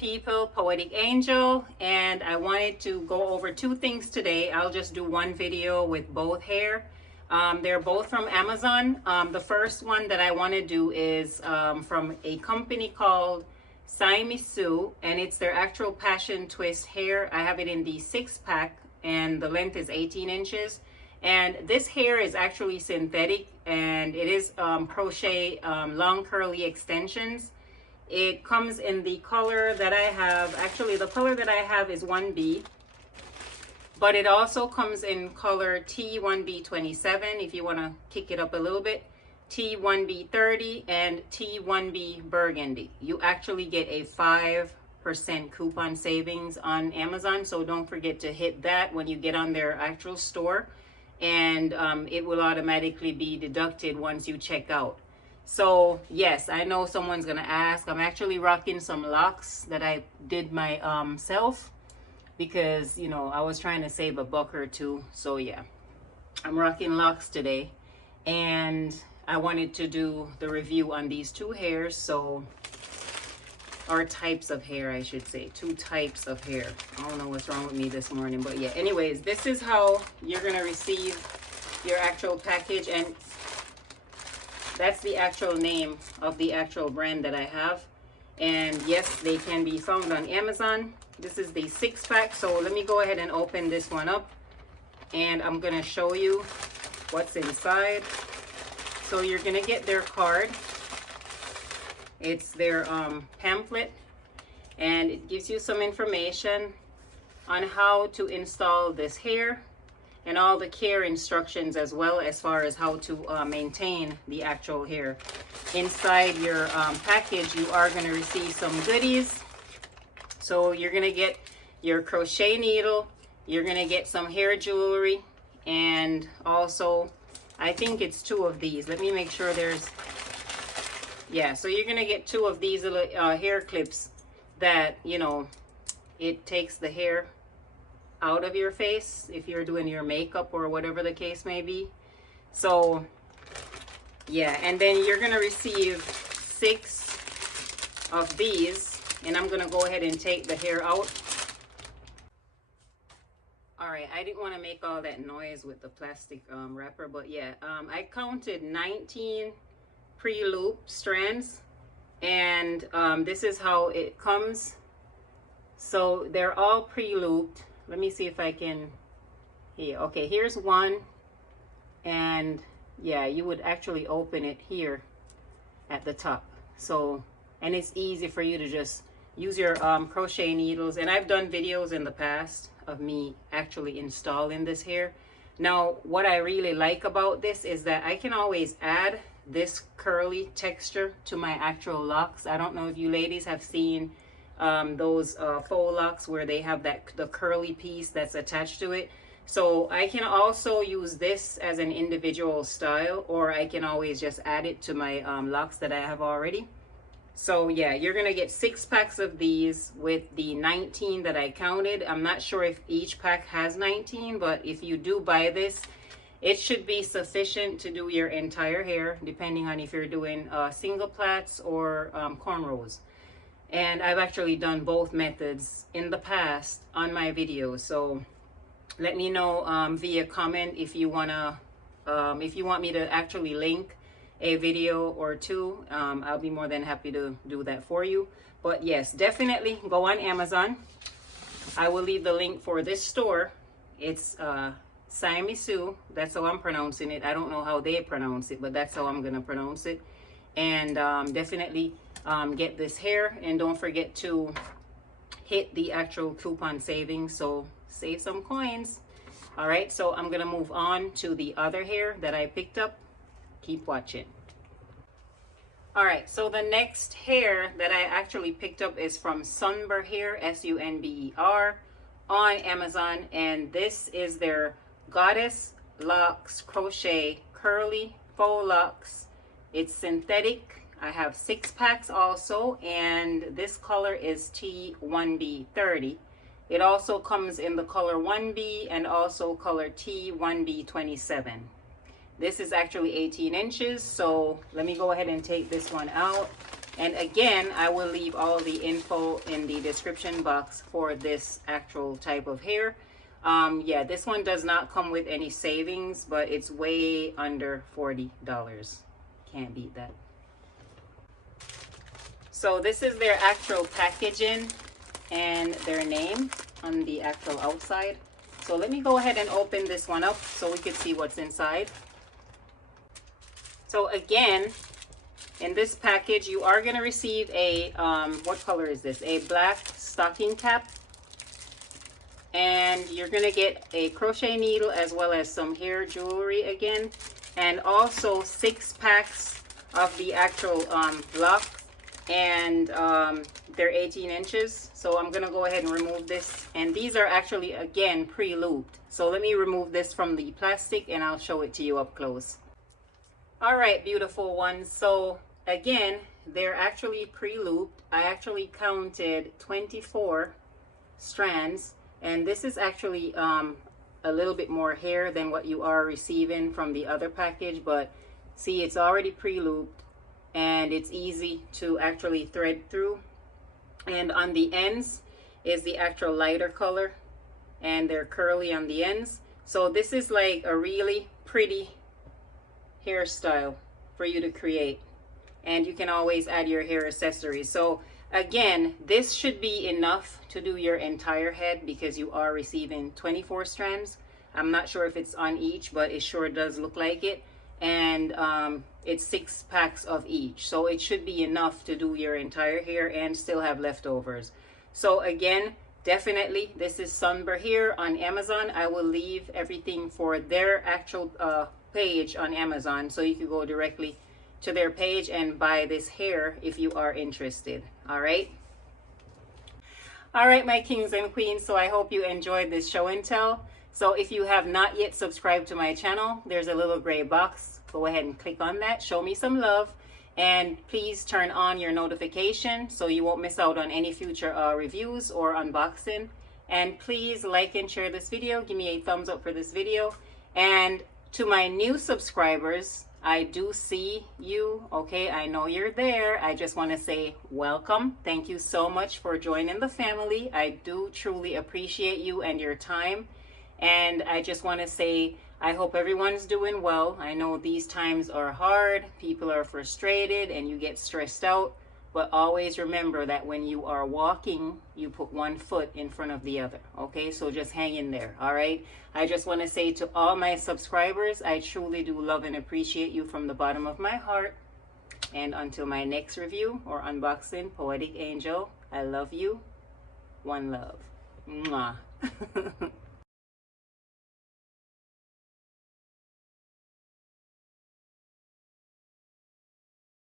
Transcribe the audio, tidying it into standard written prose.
people, Poetic Angel, and I wanted to go over two things today. I'll just do one video with both hair. They're both from Amazon. The first one that I want to do is from a company called Saimisu, and it's their actual passion twist hair. I have it in the 6-pack and the length is 18 inches. And this hair is actually synthetic, and it is crochet long curly extensions. It comes in the color that I have. Actually, the color that I have is 1B, but it also comes in color T1B27 if you want to kick it up a little bit, T1B30, and T1B burgundy. You actually get a 5% coupon savings on Amazon, so don't forget to hit that when you get on their actual store, and it will automatically be deducted once you check out. So yes, I know someone's gonna ask. I'm actually rocking some Locs that I did myself because, you know, I was trying to save a buck or two. So yeah, I'm rocking Locs today, and I wanted to do the review on these two hairs, so, or types of hair, I should say, two types of hair. I don't know what's wrong with me this morning, but yeah. Anyways, this is how you're gonna receive your actual package, and that's the actual name of the actual brand that I have. And yes, they can be found on Amazon. This is the 6-pack. So let me go ahead and open this one up, and I'm gonna show you what's inside. So you're gonna get their card. It's their pamphlet, and it gives you some information on how to install this hair, and all the care instructions as well, as far as how to maintain the actual hair. Inside your package, you are going to receive some goodies. So you're going to get your crochet needle, you're going to get some hair jewelry, and also I think it's 2 of these. Let me make sure there's, yeah, so you're going to get 2 of these little hair clips that, you know, it takes the hair out of your face if you're doing your makeup or whatever the case may be. So yeah, and then you're gonna receive 6 of these, and I'm gonna go ahead and take the hair out. All right, I didn't want to make all that noise with the plastic wrapper, but yeah, I counted 19 pre-loop strands, and this is how it comes. So they're all pre-looped. Let me see if I can, here, okay, here's one, and yeah, you would actually open it here at the top. So, and it's easy for you to just use your crochet needles, and I've done videos in the past of me actually installing this hair. Now, what I really like about this is that I can always add this curly texture to my actual locks. I don't know if you ladies have seen those faux locks where they have the curly piece that's attached to it. So I can also use this as an individual style, or I can always just add it to my locks that I have already. So yeah, you're gonna get 6 packs of these with the 19 that I counted. I'm not sure if each pack has 19, but if you do buy this, it should be sufficient to do your entire hair, depending on if you're doing single plaits or cornrows. And I've actually done both methods in the past on my videos. So let me know via comment if you want me to actually link a video or 2. I'll be more than happy to do that for you. But yes, definitely go on Amazon. I will leave the link for this store. It's Saimisu. That's how I'm pronouncing it. I don't know how they pronounce it, but that's how I'm gonna pronounce it. And definitely get this hair, and don't forget to hit the actual coupon savings, so save some coins. All right, so I'm gonna move on to the other hair that I picked up. Keep watching. All right, so the next hair that I actually picked up is from Sunber Hair, S-U-N-B-E-R, on Amazon, and this is their Goddess Locs Crochet Curly Faux Locks. It's synthetic. I have 6 packs also, and this color is T1B30. It also comes in the color 1B and also color T1B27. This is actually 18 inches, so let me go ahead and take this one out, And again, I will leave all the info in the description box for this actual type of hair. Yeah, this one does not come with any savings, but it's way under $40. Can't beat that. So this is their actual packaging and their name on the actual outside. So let me go ahead and open this one up so we can see what's inside. So again, in this package, you are going to receive a, what color is this? A black stocking cap. And you're going to get a crochet needle as well as some hair jewelry again. And also 6 packs of the actual lock. And they're 18 inches. So I'm going to go ahead and remove this. And these are actually, again, pre-looped. So let me remove this from the plastic and I'll show it to you up close. All right, beautiful ones. So again, they're actually pre-looped. I actually counted 24 strands. And this is actually a little bit more hair than what you are receiving from the other package. But see, it's already pre-looped. And it's easy to actually thread through. And on the ends is the actual lighter color, and they're curly on the ends. So this is like a really pretty hairstyle for you to create, and you can always add your hair accessories. So again, this should be enough to do your entire head because you are receiving 24 strands. I'm not sure if it's on each, but it sure does look like it. And it's 6 packs of each, so it should be enough to do your entire hair and still have leftovers. So again, definitely this is Sunber here on Amazon. I will leave everything for their actual page on Amazon, so you can go directly to their page and buy this hair if you are interested. All right, my kings and queens, so I hope you enjoyed this show and tell. So if you have not yet subscribed to my channel, there's a little gray box. Go ahead and click on that. Show me some love. And please turn on your notification so you won't miss out on any future reviews or unboxing. And please like and share this video. Give me a thumbs up for this video. And to my new subscribers, I do see you. Okay, I know you're there. I just want to say welcome. Thank you so much for joining the family. I do truly appreciate you and your time. And I just want to say, I hope everyone's doing well. I know these times are hard. People are frustrated and you get stressed out. But always remember that when you are walking, you put one foot in front of the other. Okay, so just hang in there. All right. I just want to say to all my subscribers, I truly do love and appreciate you from the bottom of my heart. And until my next review or unboxing, Poetic Angel, I love you. One love. Mwah.